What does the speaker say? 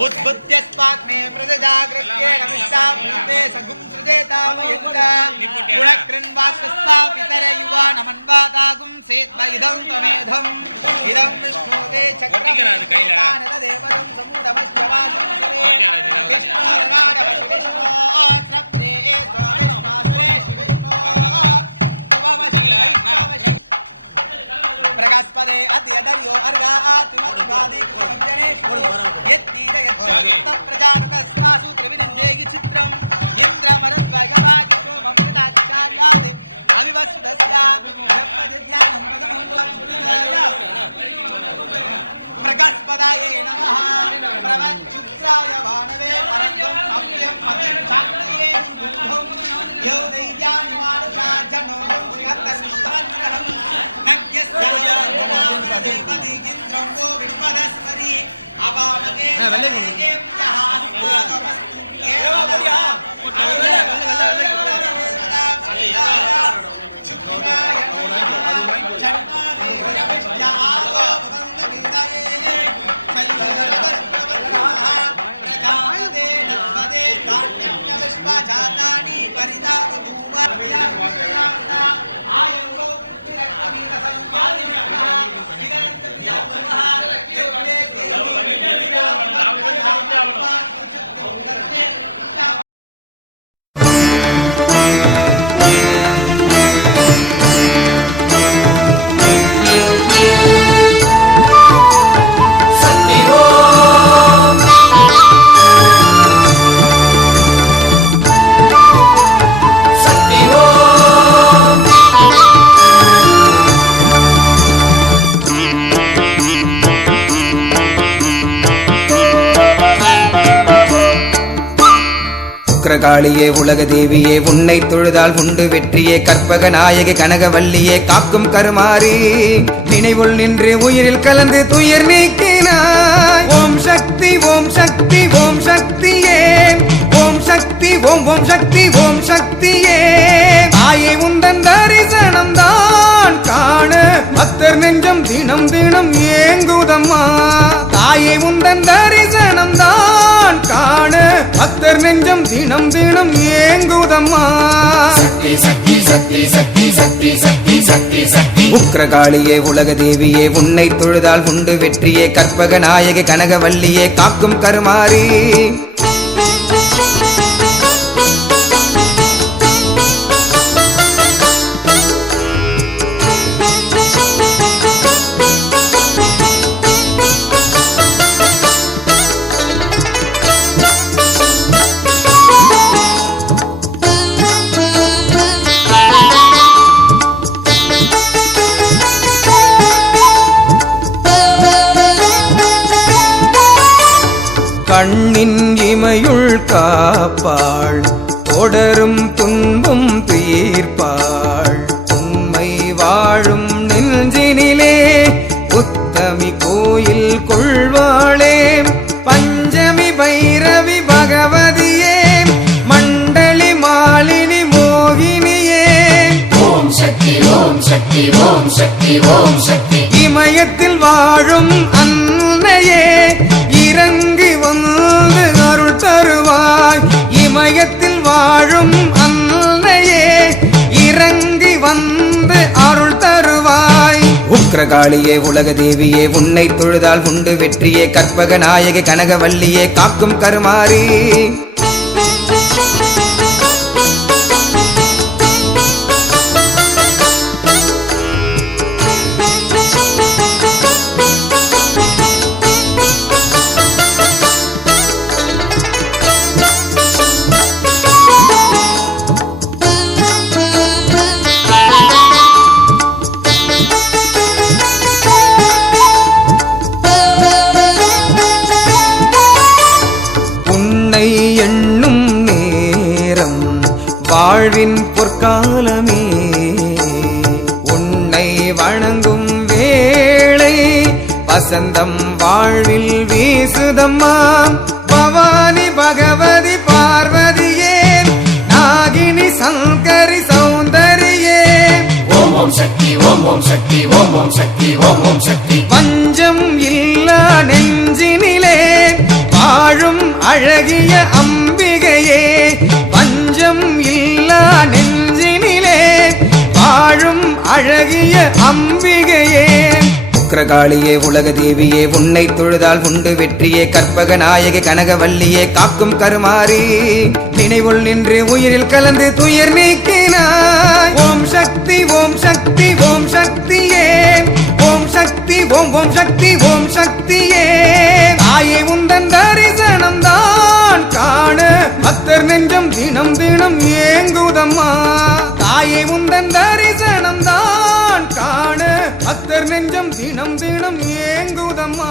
उत्पत्त्यस्माग्ने मृदजागृत्ये नमिष्टां पुष्पे सगुं सृजेतामयन्ता गुणकृन्वास्वस्ता पितर युवा नमन्वादागुं सेत्व इदं त्वमेधम् इदं विष्णुवे चक्रमेतानदेवदं समूढमश्चवासं सरे विष्णोराडवशिविष्णो श्रब्दे स्वामिष्णो सुरेश विष्णो नवमशिवैष्णवशि प्रकाशपदे अत्यदर्यो अर्घात्मदुगादि समजनेषु यत्तीर यत्तं प्रजानकस्तासु त्रिविनन्देगि चित्रं यत्रमरद्वयवागितो ममृताचार्यादि अविवस्वतस्या ब्रह्मज्ञानं प्रकाशपदाय नमः प्रवच्युत्साय वाणवे परं अव्यं मतिर्चाक्रिये शुद्धं यौ दैत्यानि मानुषार्जनो यत्तस्तात्रहं नग्यस्याय गुणामदेवदि गिन्द्रं वो विश्वदस्वरि अवामगे காளியே உலக தேவியே உன்னை தொழுதால் உண்டு வெற்றியே கற்பக நாயகி கனகவல்லியே காக்கும் கருமாறி நினைவுள் நின்று உயிரில் கலந்து துயர் நீக்கினாய் ஓம் சக்தி ஓம் சக்தி ஓம் சக்தியே ஓம் சக்தி ஓம் ஓம் சக்தி ஓம் சக்தியே தாயே உந்தன் தரிசனம் தான் காண பக்தர் நெஞ்சம் தினம் தினம் ஏங்குதம்மா தாயே உந்தன் தரிசனம் தான் காண பக்தர் நெஞ்சம் தினம் தினம் ஏங்குதம்மா சக்தி சக்தி சக்தி சக்தி சக்தி சக்தி சக்தி சக்தி உக்ரகாளியே உலக தேவியே உன்னை தொழுதால் உண்டு வெற்றியே கற்பக நாயகி கனகவல்லியே காக்கும் கருமாறி கண்ணின் இமையுள் காப்பாள் தொடரும் துன்பம் தீர்ப்பாள் உண்மை வாழும் நெஞ்சினிலே உத்தமி கோயில் கொள்வாளே பஞ்சமி பைரவி பகவதியே மண்டலி மாலினி மோகினியே ஓம் சக்தி ஓம் சக்தி ஓம் சக்தி ஓம் சக்தி இமயத்தில் வாழும் அன்னையே இறங்கி வந்து அருள் தருவாய் இமயத்தில் வாழும் அன்னையே இறங்கி வந்து அருள் தருவாய் உக்ரகாளியே உலக தேவியே உன்னை தொழுதால் உண்டு வெற்றியே கற்பக நாயகி கனகவல்லியே காக்கும் கருமாறி வாழ்வின் பொற்காலமே உன்னை வணங்கும் வேளை வசந்தம் வாழ்வில் வீசுதம்மா பவானி பகவதி பார்வதியே நாகினி சங்கரி சௌந்தரியே ஓம் ஓம் சக்தி ஓம் ஓம் சக்தி ஓம் ஓம் சக்தி ஓம் ஓம் சக்தி பஞ்சம் இல்லா நெஞ்சினிலே வாழும் அழகிய அம்பிகையே பஞ்சம் இல்லா நெஞ்சினிலே வாழும் அழகிய அம்பிகையே உக்ரகாளியே உலக தேவியே உன்னை தொழுதால் உண்டு வெற்றியே கற்பக நாயகி கனகவல்லியே காக்கும் கருமாறி நினைவுள் நின்று உயிரில் கலந்து துயர் நீக்கினாய் ஓம் சக்தி ஓம் சக்தி ஓம் சக்தியே ஓம் சக்தி ஓம் ஓம் சக்தி ஓம் சக்தியே தாயே உந்தன் தரிசனம் தான் காண பக்தர் நெஞ்சம் தினம் தினம் ஏங்குதம்மா தாயே உந்தன் தரிசனம் தான் காண பக்தர் நெஞ்சம் தினம் தினம் ஏங்குதம்மா